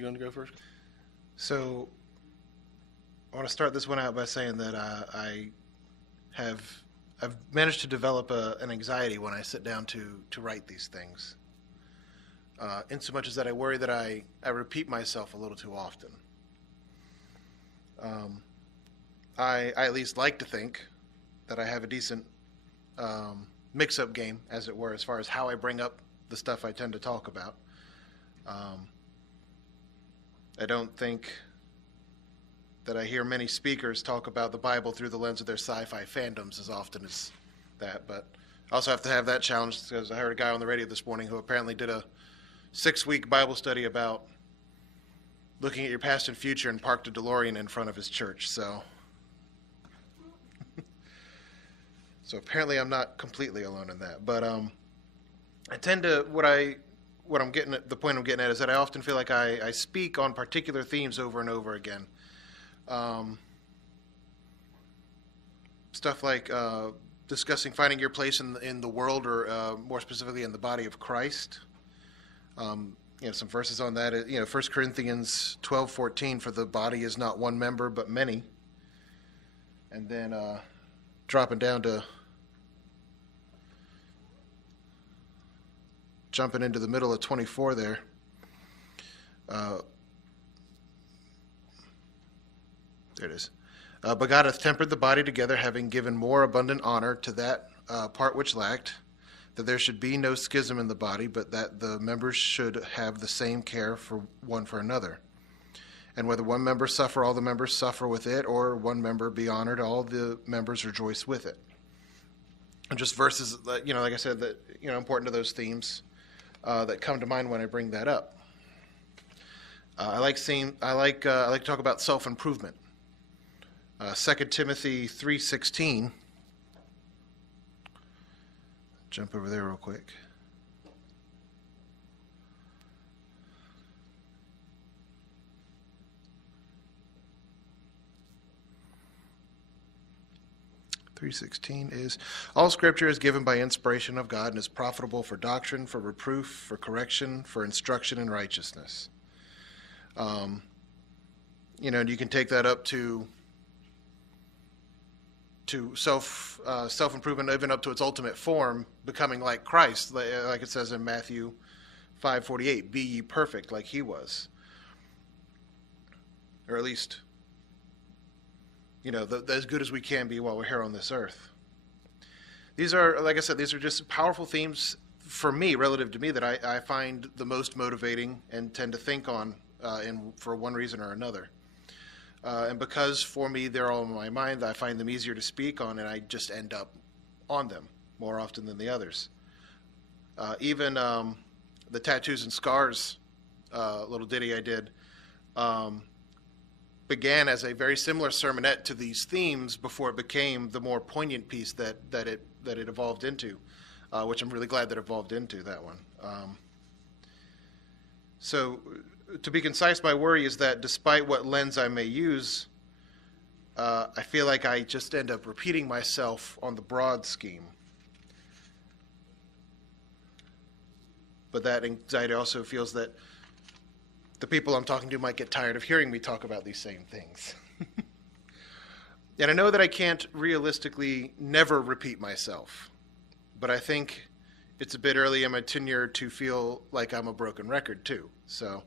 You going to go first? So I want to start this one out by saying that I've managed to develop an anxiety when I sit down to write these things. Insomuch as that I worry that I repeat myself a little too often. I at least like to think that I have a decent mix-up game, as it were, as far as how I bring up the stuff I tend to talk about. I don't think that I hear many speakers talk about the Bible through the lens of their sci-fi fandoms as often as that, but I also have to have that challenge because I heard a guy on the radio this morning who apparently did a 6-week Bible study about looking at your past and future and parked a DeLorean in front of his church, so apparently I'm not completely alone in that, but I tend to, what I'm getting at, the point I'm getting at is that I often feel like I speak on particular themes over and over again. Stuff like discussing finding your place in the world, or more specifically in the body of Christ. Some verses on that. 1 Corinthians 12:14, for the body is not one member but many. And then dropping down to jumping into the middle of 24 there. There it is. But God hath tempered the body together, having given more abundant honor to that part which lacked, that there should be no schism in the body, but that the members should have the same care for one for another. And whether one member suffer, all the members suffer with it, or one member be honored, all the members rejoice with it. And just verses that, like I said, that, important to those themes that come to mind when I bring that up. I like to talk about self-improvement. 2 Timothy 3:16. Jump over there real quick. Is, all Scripture is given by inspiration of God and is profitable for doctrine, for reproof, for correction, for instruction in righteousness. And you can take that up to self-improvement, even up to its ultimate form, becoming like Christ, like it says in Matthew 5:48, be ye perfect like he was. Or at least, as good as we can be while we're here on this earth. These are, like I said, these are just powerful themes for me, relative to me, that I find the most motivating and tend to think on for one reason or another. And because for me they're all in my mind, I find them easier to speak on, and I just end up on them more often than the others. Even the tattoos and scars little ditty I did began as a very similar sermonette to these themes before it became the more poignant piece that it evolved into, which I'm really glad that it evolved into, that one. So to be concise, my worry is that despite what lens I may use, I feel like I just end up repeating myself on the broad scheme. But that anxiety also feels that the people I'm talking to might get tired of hearing me talk about these same things. And I know that I can't realistically never repeat myself, but I think it's a bit early in my tenure to feel like I'm a broken record too. So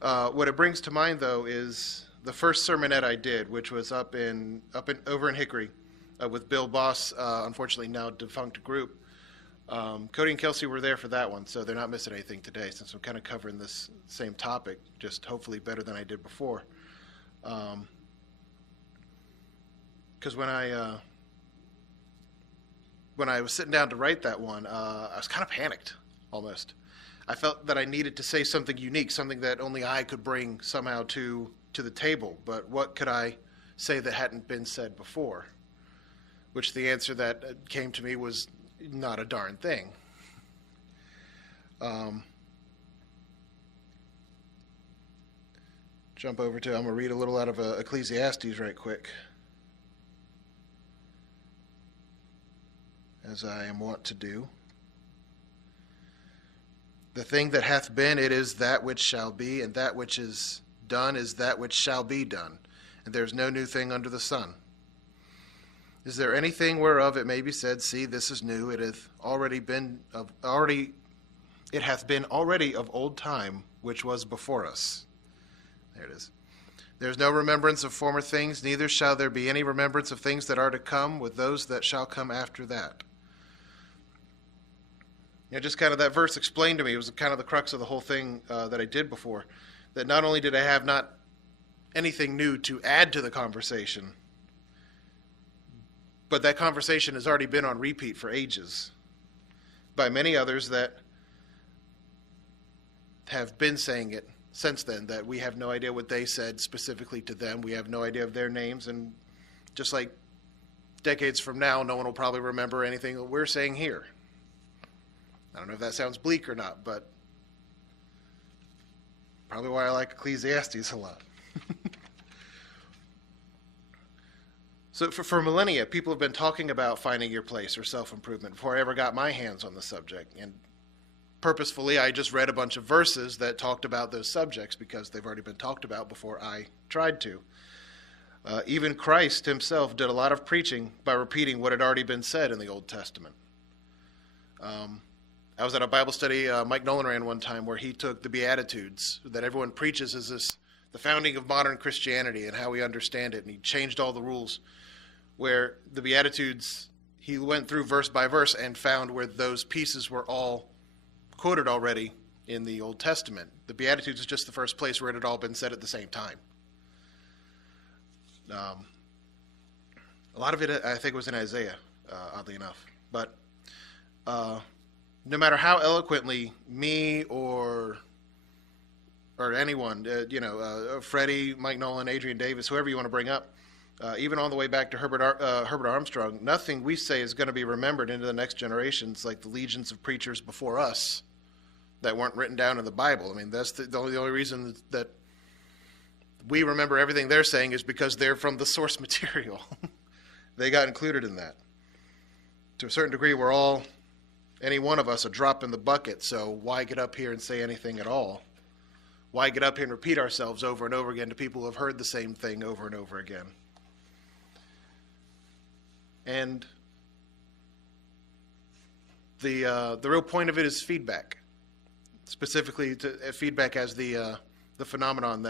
what it brings to mind, though, is the first sermonette I did, which was over in Hickory with Bill Boss, unfortunately now defunct group. Cody and Kelsey were there for that one, so they're not missing anything today, since I'm kind of covering this same topic, just hopefully better than I did before. Because when I was sitting down to write that one, I was kind of panicked, almost. I felt that I needed to say something unique, something that only I could bring somehow to the table. But what could I say that hadn't been said before? Which the answer that came to me was not a darn thing. Jump over to, I'm going to read a little out of Ecclesiastes right quick, as I am wont to do. The thing that hath been, it is that which shall be, and that which is done is that which shall be done. And there is no new thing under the sun. Is there anything whereof it may be said, see, this is new, it hath been already of old time, which was before us. There it is. There is no remembrance of former things, neither shall there be any remembrance of things that are to come with those that shall come after that. Just kind of that verse explained to me, it was kind of the crux of the whole thing that I did before, that not only did I have not anything new to add to the conversation, but that conversation has already been on repeat for ages by many others that have been saying it since then, that we have no idea what they said specifically to them. We have no idea of their names, and just like decades from now, no one will probably remember anything that we're saying here. I don't know if that sounds bleak or not, but probably why I like Ecclesiastes a lot. So for millennia, people have been talking about finding your place or self-improvement before I ever got my hands on the subject. And purposefully, I just read a bunch of verses that talked about those subjects because they've already been talked about before I tried to. Even Christ himself did a lot of preaching by repeating what had already been said in the Old Testament. I was at a Bible study Mike Nolan ran one time where he took the Beatitudes that everyone preaches as the founding of modern Christianity and how we understand it, and he changed all the rules where the Beatitudes, he went through verse by verse and found where those pieces were all quoted already in the Old Testament. The Beatitudes is just the first place where it had all been said at the same time. A lot of it, I think, was in Isaiah, oddly enough. But no matter how eloquently me or anyone, Freddie, Mike Nolan, Adrian Davis, whoever you want to bring up, even all the way back to Herbert Armstrong, nothing we say is going to be remembered into the next generations like the legions of preachers before us that weren't written down in the Bible. I mean, that's the only reason that we remember everything they're saying is because they're from the source material. They got included in that. To a certain degree, we're all, any one of us, a drop in the bucket, so why get up here and say anything at all? Why get up here and repeat ourselves over and over again to people who have heard the same thing over and over again? And the real point of it is feedback, specifically feedback as the phenomenon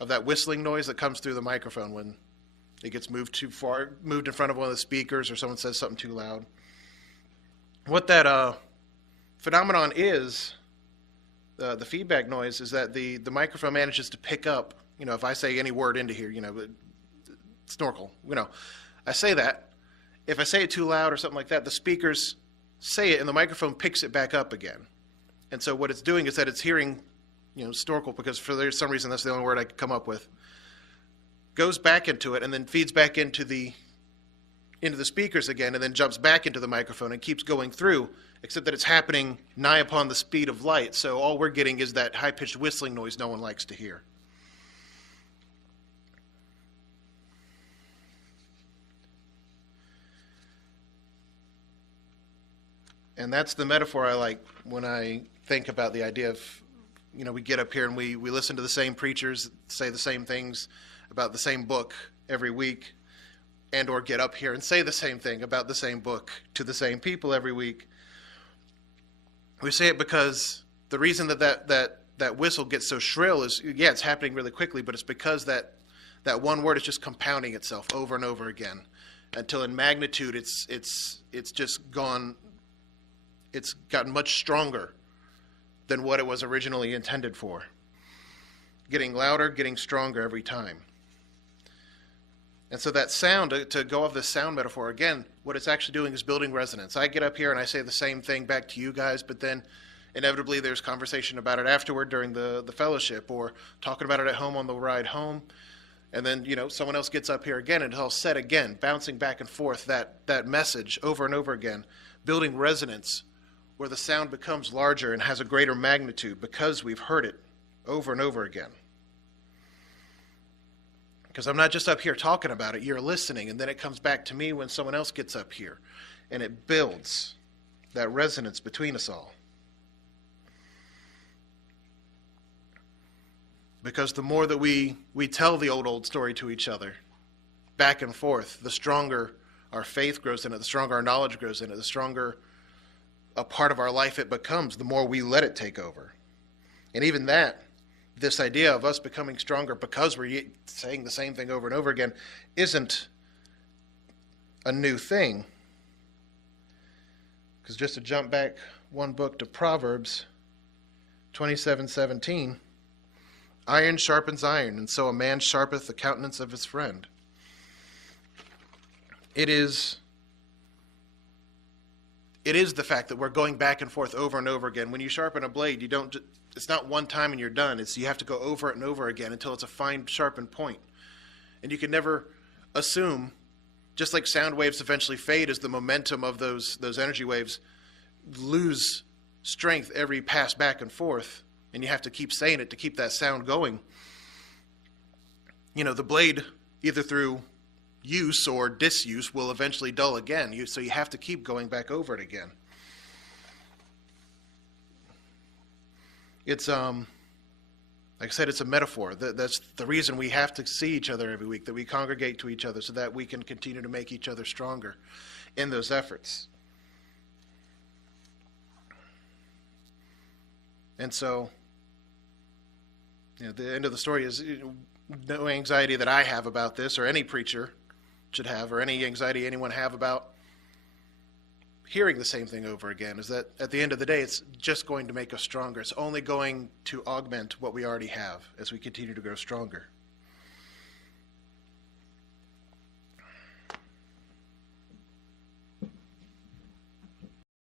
of that whistling noise that comes through the microphone when it gets moved too far, moved in front of one of the speakers, or someone says something too loud. What that phenomenon is, the feedback noise, is that the microphone manages to pick up, if I say any word into here, snorkel, I say that. If I say it too loud or something like that, the speakers say it and the microphone picks it back up again. And so what it's doing is that it's hearing, snorkel, because for some reason that's the only word I could come up with, goes back into it and then feeds back into the speakers again and then jumps back into the microphone and keeps going through, except that it's happening nigh upon the speed of light. So all we're getting is that high-pitched whistling noise no one likes to hear. And that's the metaphor I like when I think about the idea of, we get up here and we listen to the same preachers say the same things about the same book every week, and or get up here and say the same thing about the same book to the same people every week. We say it because the reason that whistle gets so shrill is, it's happening really quickly, but it's because that one word is just compounding itself over and over again until in magnitude it's just gone. It's gotten much stronger than what it was originally intended for. Getting louder, getting stronger every time. And so that sound, to go off this sound metaphor again, what it's actually doing is building resonance. I get up here and I say the same thing back to you guys, but then inevitably there's conversation about it afterward during the fellowship, or talking about it at home on the ride home. And then, someone else gets up here again and it's all said again, bouncing back and forth that message over and over again, building resonance where the sound becomes larger and has a greater magnitude because we've heard it over and over again. Because I'm not just up here talking about it, you're listening, and then it comes back to me when someone else gets up here. And it builds that resonance between us all. Because the more that we tell the old story to each other, back and forth, the stronger our faith grows in it, the stronger our knowledge grows in it, the stronger a part of our life it becomes, the more we let it take over. And even that, this idea of us becoming stronger because we're saying the same thing over and over again, isn't a new thing. Because just to jump back one book to Proverbs 27:17, iron sharpens iron, and so a man sharpeth the countenance of his friend. It is the fact that we're going back and forth over and over again. When you sharpen a blade, it's not one time and you're done. You have to go over it and over again until it's a fine, sharpened point. And you can never assume, just like sound waves eventually fade as the momentum of those energy waves lose strength every pass back and forth, and you have to keep saying it to keep that sound going. The blade, either through use or disuse, will eventually dull again. So you have to keep going back over it again. It's like I said, it's a metaphor. That's the reason we have to see each other every week, that we congregate to each other so that we can continue to make each other stronger in those efforts. And so, the end of the story is no anxiety that I have about this, or any preacher should have, or any anxiety anyone have about hearing the same thing over again, is that at the end of the day, it's just going to make us stronger. It's only going to augment what we already have as we continue to grow stronger.